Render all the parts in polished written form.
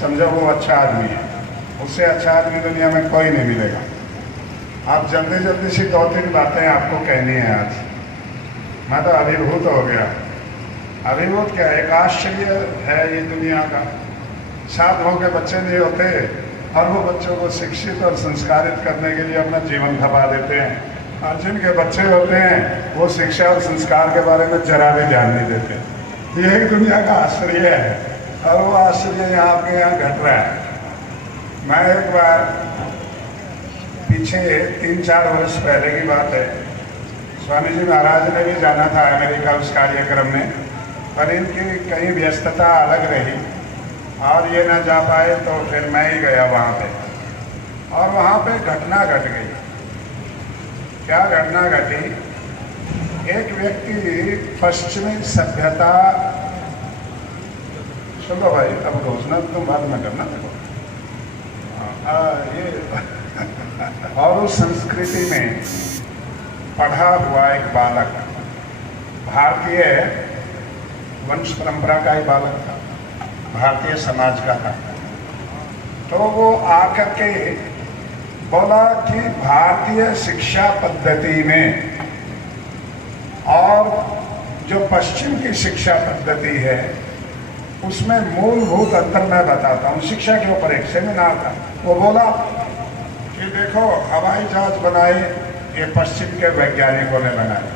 समझो वो अच्छा आदमी है, उससे अच्छा आदमी दुनिया में कोई नहीं मिलेगा। आप जल्दी जल्दी सी 2-3 बातें आपको कहनी है आज। मैं तो अभिभूत हो गया। अभिभूत क्या, एक आश्चर्य है ये दुनिया का। साधुओं के बच्चे नहीं होते और वो बच्चों को शिक्षित और संस्कारित करने के लिए अपना जीवन खपा देते हैं, और जिनके बच्चे होते हैं वो शिक्षा और संस्कार के बारे में जरा भी ध्यान नहीं देते। ये एक दुनिया का आश्चर्य है, और वो आश्चर्य यहाँ आपके यहाँ घट रहा है। मैं एक बार पीछे 3-4 वर्ष पहले की बात है, स्वामी जी महाराज ने भी जाना था अमेरिका उस कार्यक्रम में, पर इनकी कहीं व्यस्तता अलग रही और ये ना जा पाए, तो फिर मैं ही गया वहाँ पे। और वहाँ पे घटना घट गई। क्या घटना घटी, एक व्यक्ति पश्चिमी सभ्यता, चलो भाई अब घोषणा तुम बाद में करना देखो, ये और उस संस्कृति में पढ़ा हुआ एक बालक, भारतीय वंश परंपरा का एक बालक था, भारतीय समाज का था। तो वो आकर के बोला कि भारतीय शिक्षा पद्धति में और जो पश्चिम की शिक्षा पद्धति है उसमें मूलभूत अंतर मैं बताता हूँ। शिक्षा के ऊपर एक सेमिनार था। वो बोला कि देखो, हवाई जहाज बनाए ये पश्चिम के वैज्ञानिकों ने बनाए,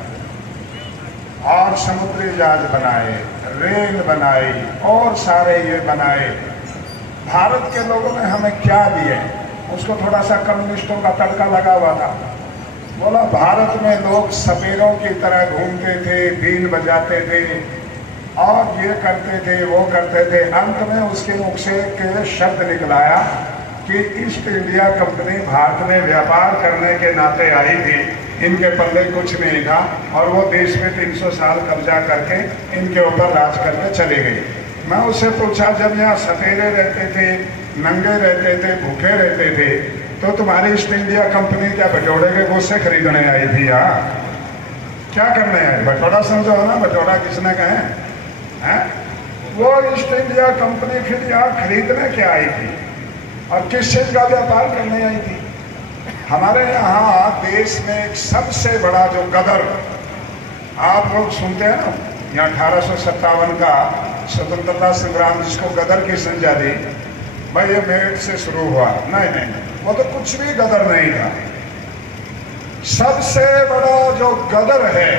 और समुद्री जहाज बनाए, रेल बनाई, और सारे ये बनाए। भारत के लोगों ने हमें क्या दिए, उसको थोड़ा सा कम्युनिस्टों का तड़का लगा हुआ था। बोला भारत में लोग सपेरों की तरह घूमते थे, बीन बजाते थे और ये करते थे, वो करते थे। अंत में उसके मुख से एक शब्द निकलाया कि ईस्ट इंडिया कंपनी भारत में व्यापार करने के नाते आई थी, इनके पल्ले कुछ नहीं था, और वो देश में 300 साल कब्जा करके इनके ऊपर राज करके चली गई। मैं उससे पूछा, जब यहाँ सपेरे रहते थे, नंगे रहते थे, भूखे रहते थे, तो तुम्हारी ईस्ट इंडिया कंपनी क्या बटोड़े के गोश्त खरीदने आई थी? यहाँ क्या करने आई? बटोड़ा समझो ना, बटोड़ा किसने कहे हैं? वो ईस्ट इंडिया कंपनी फिर यहाँ खरीदने क्या आई थी और किस चीज का व्यापार करने आई थी? हमारे यहाँ देश में एक सबसे बड़ा जो गदर, आप लोग सुनते हैं ना, यहाँ 1857 का स्वतंत्रता संग्राम जिसको गदर की संज्ञा दी, भाई ये मेरठ से शुरू हुआ। नहीं नहीं, वो तो कुछ भी गदर नहीं था। सबसे बड़ा जो गदर है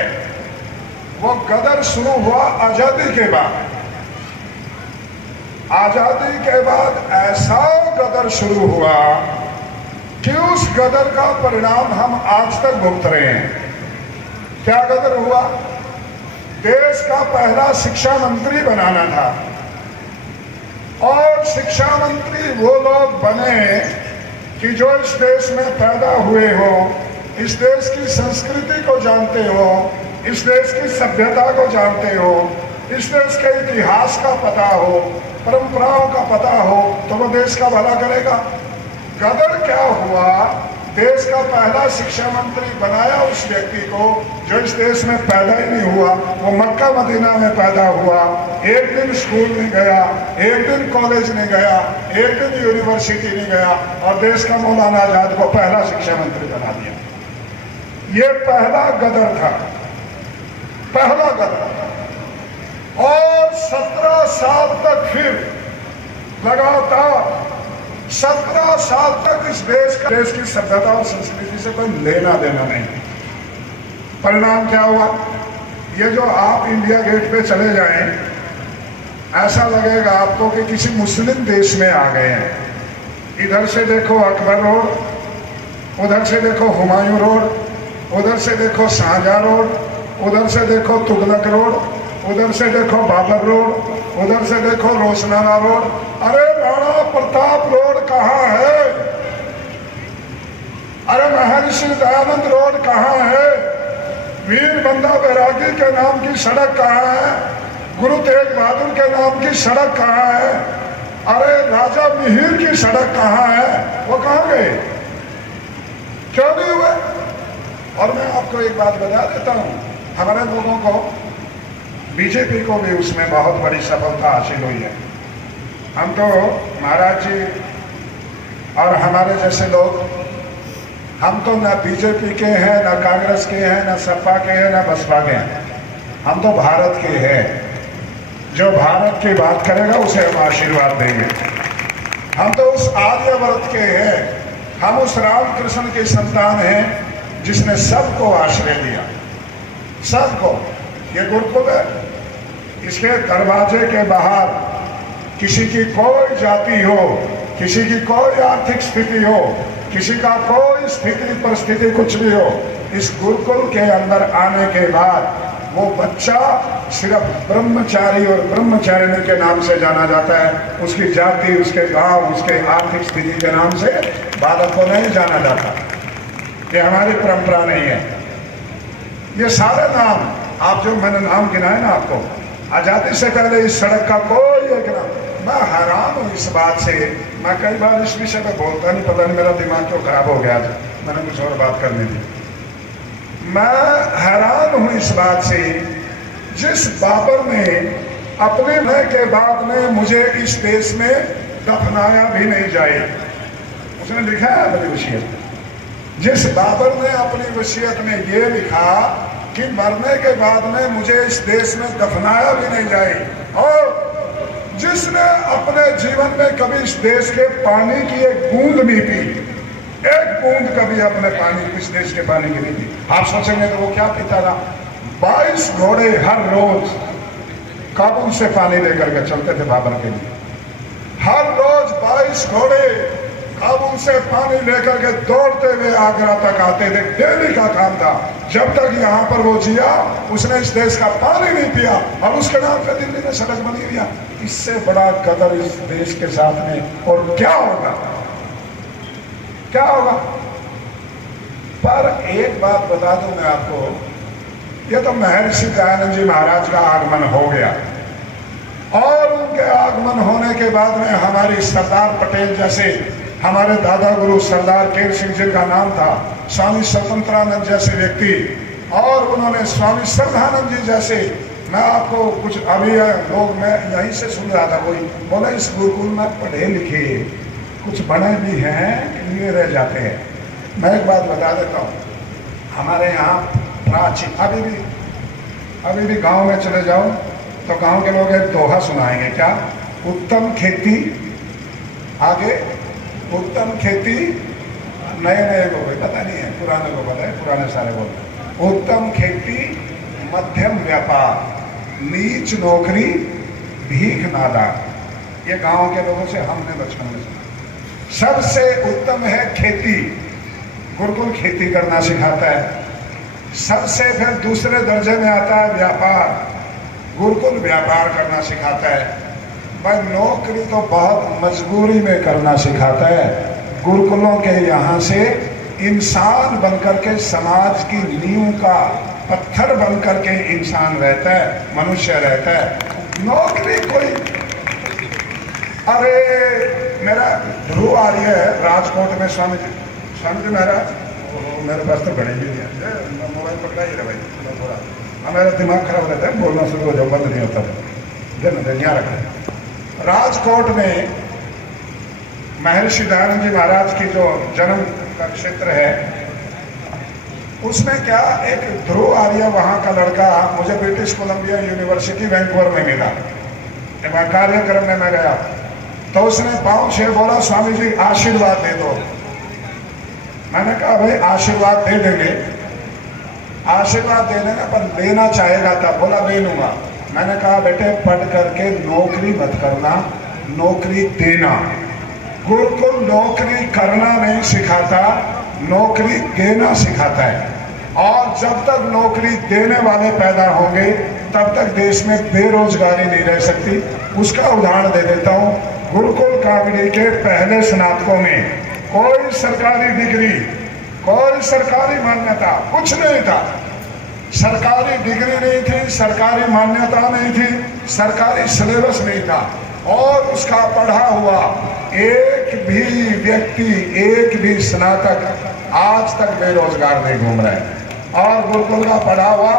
वो गदर शुरू हुआ आजादी के बाद। आजादी के बाद ऐसा गदर शुरू हुआ कि उस गदर का परिणाम हम आज तक भुगत रहे हैं। क्या गदर हुआ? देश का पहला शिक्षा मंत्री बनाना था, और शिक्षा मंत्री वो लोग बने कि जो इस देश में पैदा हुए हो, इस देश की संस्कृति को जानते हो, इस देश की सभ्यता को जानते हो, इस देश के इतिहास का पता हो, परंपराओं का पता हो, तो वो देश का भला करेगा। गदर क्या हुआ? देश का पहला शिक्षा मंत्री बनाया उस व्यक्ति को जो इस देश में पैदा ही नहीं हुआ। वो मक्का मदीना में पैदा हुआ, एक दिन स्कूल नहीं गया, एक दिन कॉलेज नहीं गया, एक दिन यूनिवर्सिटी नहीं गया, और देश का मौलाना आजाद को पहला शिक्षा मंत्री बना दिया। ये पहला गदर था, पहला गदर। और 17 साल तक फिर लगातार 17 साल तक इस देश की सभ्यता और संस्कृति से कोई लेना देना नहीं। परिणाम क्या हुआ? ये जो आप इंडिया गेट पे चले जाएं, ऐसा लगेगा आपको कि किसी मुस्लिम देश में आ गए हैं। इधर से देखो अकबर रोड, उधर से देखो हुमायूं रोड, उधर से देखो शाहजहां रोड, उधर से देखो तुगलक रोड, उधर से देखो बाबर रोड, उधर से देखो रोशनारा रोड। अरे राणा प्रताप रोड कहाँ है? अरे महर्षि दयानंद रोड कहाँ है? वीर बंदा बैरागी के नाम की सड़क कहाँ है? गुरु तेग बहादुर के नाम की सड़क कहाँ है? अरे राजा मिहिर की सड़क कहाँ है? वो कहाँ गए? क्यों नहीं हुए? और मैं आपको एक बात बता देता हूँ, हमारे लोगों को, बीजेपी को भी उसमें बहुत बड़ी सफलता हासिल हुई है। हम तो महाराज जी और हमारे जैसे लोग, हम तो ना बीजेपी के हैं, ना कांग्रेस के हैं, ना सपा के हैं, ना बसपा के हैं। हम तो भारत के हैं। जो भारत की बात करेगा उसे हम आशीर्वाद देंगे। हम तो उस आर्यवर्त के हैं। हम उस रामकृष्ण के संतान हैं जिसने सबको आश्रय दिया, सबको। ये गुरुकुल है, इसके दरवाजे के बाहर किसी की कोई जाति हो, किसी की कोई आर्थिक स्थिति हो, किसी का कोई स्थिति परिस्थिति कुछ भी हो, इस गुरुकुल के अंदर आने के बाद वो बच्चा सिर्फ ब्रह्मचारी और ब्रह्मचारिणी के नाम से जाना जाता है। उसकी जाति, उसके गांव, उसके आर्थिक स्थिति के नाम से बालक को नहीं जाना जाता। ये हमारी परंपरा नहीं है। ये सारे नाम, आप जो मैंने नाम गिनाए ना आपको, आजादी से पहले इस सड़क का कोई एक नाम, मैं हैरान हूँ इस बात से। मैं कई बार इस विषय पर बोलता नहीं, पता नहीं मेरा दिमाग क्यों खराब हो गया था, मैंने कुछ और बात करनी थी। मैं हैरान हूँ इस बात से, जिस बाबर ने अपने मरने के बाद में मुझे इस देश में दफनाया भी नहीं जाए, उसने लिखा है अपनी वसीयत। जिस बाबर ने अपनी वसीयत में ये लिखा कि मरने के बाद में मुझे इस देश में दफनाया भी नहीं जाए, और जिसने अपने जीवन में कभी इस देश के पानी की एक बूंद नहीं पी, एक बूंद कभी अपने पानी, इस देश के पानी की नहीं पी। आप सोचेंगे तो वो क्या पीता था? 22 घोड़े हर रोज काबुल से पानी लेकर के चलते थे बाबर के लिए। हर रोज 22 घोड़े काबुल से पानी लेकर के दौड़ते हुए आगरा तक आते थे। डेली का काम था। जब तक यहाँ पर वो जिया, उसने इस देश का पानी नहीं पिया, और उसके नाम पे दिल्ली में सड़क बनी हुई है। इससे बड़ा कदर इस देश के साथ में और क्या होगा, क्या होगा? पर एक बात बता दूं मैं आपको, ये तो महर्षि दयानंद जी महाराज का आगमन हो गया, और उनके आगमन होने के बाद में हमारी सरदार पटेल जैसे, हमारे दादा गुरु सरदार केर सिंह जी का नाम था, स्वामी स्वतंत्रानंद जैसे व्यक्ति, और उन्होंने स्वामी श्रद्धानंद जी जैसे, मैं आपको कुछ अभी लोग, मैं यहीं से सुन रहा था, कोई बोला इस गुरुकुल में पढ़े लिखे कुछ बड़े भी हैं, लिए रह जाते हैं। मैं एक बात बता देता हूँ, हमारे यहाँ प्राचीन, अभी भी गांव में चले जाओ तो गांव के लोग एक दोहा सुनाएंगे, क्या? उत्तम खेती, आगे उत्तम खेती, नए को कोई पता नहीं है, पुराने को पता है, पुराने सारे बोलते हैं। उत्तम खेती, मध्यम व्यापार, नीच नौकरी, भीख नादा। ये गांव के लोगों से हमने बचपन में सुना। सबसे उत्तम है खेती, गुरुकुल खेती करना सिखाता है। सबसे फिर दूसरे दर्जे में आता है व्यापार, गुरुकुल व्यापार करना सिखाता है। भाई नौकरी तो बहुत मजबूरी में करना सिखाता है। गुरुकुलों के यहाँ से इंसान बनकर के, समाज की नींव का पत्थर बनकर के इंसान रहता है, मनुष्य रहता है। नौकरी कोई, अरे मेरा ध्रुव आर्य है राजकोट में, स्वामी जी महाराज, मेरे पास तो घड़ी भी नहीं है, मोबाइल पकड़ा ही रहा भाई थोड़ा, मेरा दिमाग खराब रहता है, बोलना शुरू हो जाओ, बंद नहीं होता है, ध्यान रखें। राजकोट में महर्षि दयानंद जी महाराज की जो जन्म का क्षेत्र है, उसमें क्या, एक ध्रुव आर्य वहाँ का लड़का मुझे ब्रिटिश कोलंबिया यूनिवर्सिटी वैंकूवर में मिला। मैं कार्यक्रम में मैं गया तो उसने पाँव छे बोला, स्वामी जी आशीर्वाद दे दो। मैंने कहा भाई आशीर्वाद दे देंगे, आशीर्वाद दे देंगे, पर लेना चाहेगा तब। बोला ले लूंगा। मैंने कहा बेटे पढ़ करके नौकरी मत करना, नौकरी देना। गुरुकुल नौकरी करना नहीं सिखाता, नौकरी देना सिखाता है। और जब तक नौकरी देने वाले पैदा होंगे तब तक देश में बेरोजगारी नहीं रह सकती। उसका उदाहरण दे देता हूँ। गुरुकुल कागड़ी के पहले स्नातकों में कोई सरकारी डिग्री, कोई सरकारी मान्यता कुछ नहीं था। सरकारी डिग्री नहीं थी, सरकारी मान्यता नहीं थी, सरकारी सिलेबस नहीं था, और उसका पढ़ा हुआ एक भी व्यक्ति, एक भी स्नातक आज तक बेरोजगार नहीं घूम रहे हैं। और गुरुकुल का पढ़ा हुआ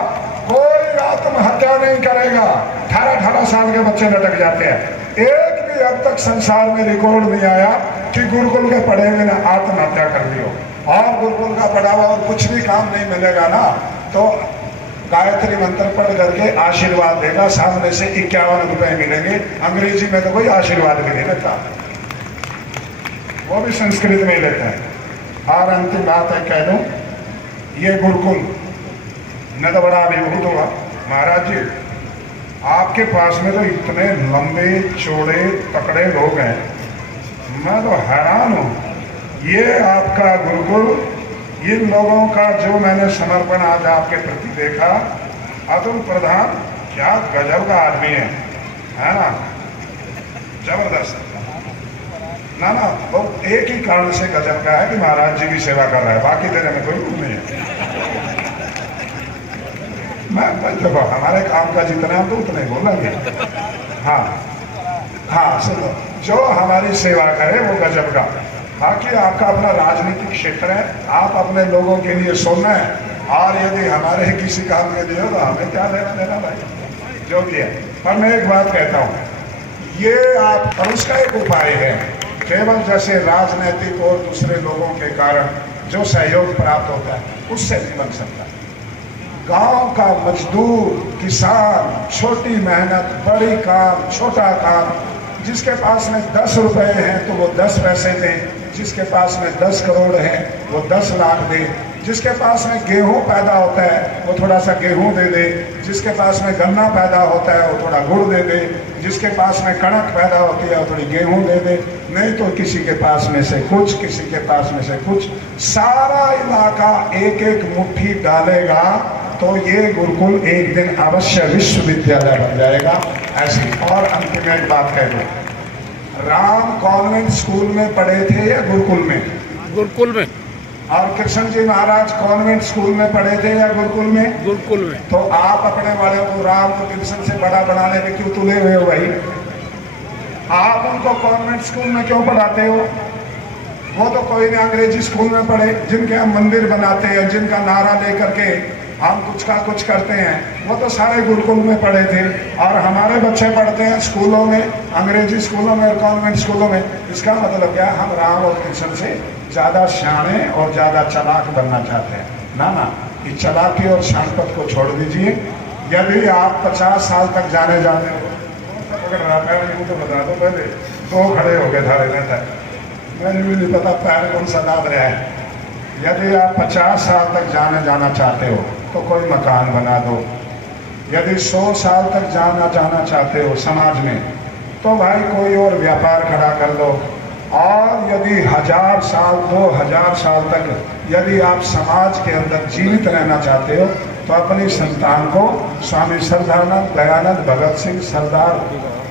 कोई आत्महत्या नहीं करेगा। 18-18 साल के बच्चे लटक जाते हैं, एक भी अब तक तक संसार में रिकॉर्ड नहीं आया कि गुरुकुल के पढ़े हुए ने आत्महत्या कर ली हो। और गुरुकुल का पढ़ा हुआ और कुछ भी काम नहीं मिलेगा ना, तो गायत्री मंत्र पढ़ करके आशीर्वाद देगा, सामने से 51 रुपए मिलेंगे। अंग्रेजी में तो कोई आशीर्वाद भी नहीं लेता, वो भी संस्कृत में लेता है। और अंतिम बात है कह दूं, ये गुरुकुल न तो बड़ा अभिभूत हुआ महाराज जी, आपके पास में तो इतने लंबे चौड़े तकड़े लोग हैं, मैं तो हैरान हूँ। ये आपका गुरुकुल, इन लोगों का जो मैंने समर्पण आज आपके प्रति देखा, अतुल प्रधान क्या गजब का आदमी है ना, जबरदस्त। ना ना, वो एक ही कारण से गजब का है कि महाराज जी की सेवा कर रहा है, बाकी देने में कोई कुछ नहीं है। मैं देखो हमारे काम का जितना हम तो उतने बोलेंगे। हाँ हाँ, सुनो, जो हमारी सेवा करे वो गजब का। बाकी आपका अपना राजनीतिक क्षेत्र है, आप अपने लोगों के लिए सोना है, और यदि हमारे किसी काम के लिए हो तो हमें क्या लेना देना भाई, जो भी है। पर मैं एक बात कहता हूँ, ये आप, और उसका एक उपाय है, केवल जैसे राजनीतिक और दूसरे लोगों के कारण जो सहयोग प्राप्त होता है उससे नहीं बन सकता। गांव का मजदूर, किसान, छोटी मेहनत, बड़ी काम, छोटा काम, जिसके पास में 10 रुपए हैं तो वो 10 पैसे दें, जिसके पास में 10 करोड़ है वो 10 लाख दे, जिसके पास में गेहूं पैदा होता है वो थोड़ा सा गेहूं दे दे, जिसके पास में गन्ना पैदा होता है वो थोड़ा गुड़ दे दे, जिसके पास में कणक पैदा होती है वो थोड़ी गेहूं दे दे, नहीं तो किसी के पास में से कुछ, किसी के पास में से कुछ, सारा इलाका एक एक मुट्ठी डालेगा तो ये गुरुकुल एक दिन अवश्य विश्वविद्यालय बन जाएगा। ऐसी। और अंतिम एक बात कह दूं, राम कॉन्वेंट स्कूल में पढ़े थे या गुरुकुल में? गुरुकुल में। और कृष्ण जी महाराज कॉन्वेंट स्कूल में पढ़े थे या गुरुकुल में? गुरुकुल में। तो आप अपने बड़े को राम और कृष्ण से बड़ा बनाने में क्यों तुले हुए हो भाई? आप उनको कॉन्वेंट स्कूल में क्यों पढ़ाते हो? वो तो कोई नहीं अंग्रेजी स्कूल में पढ़े, जिनके हम मंदिर बनाते हैं, जिनका नारा लेकर के हम कुछ का कुछ करते हैं, वो तो सारे गुरुकुल में पढ़े थे। और हमारे बच्चे पढ़ते हैं स्कूलों में, अंग्रेजी स्कूलों में और कॉन्वेंट स्कूलों में। इसका मतलब क्या, हम राम और कृष्ण से ज़्यादा शाणे और ज़्यादा चालाक बनना चाहते हैं? ना ना, इस चालाकी और शानपत को छोड़ दीजिए। यदि आप 50 साल तक जाने जाते हो, पकड़ रहा पैर तो बता दो, पहले दो खड़े हो गए धारे रहता है, मैंने भी नहीं पता पैर कौन सा दाद रहा है। यदि आप 50 साल तक जाना चाहते हो तो कोई मकान बना दो। यदि 100 साल तक जाना चाहते हो समाज में तो भाई कोई और व्यापार खड़ा कर लो। और यदि 1000 साल 2000 साल तक यदि आप समाज के अंदर जीवित रहना चाहते हो तो अपनी संतान को स्वामी श्रद्धानंद, दयानंद, भगत सिंह, सरदार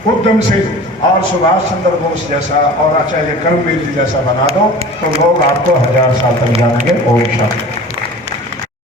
उधम सिंह और सुभाष चंद्र बोस जैसा और आचार्य कर्मवीर जी जैसा बना दो, तो लोग आपको 1000 साल तक जानेंगे। ओम शांति।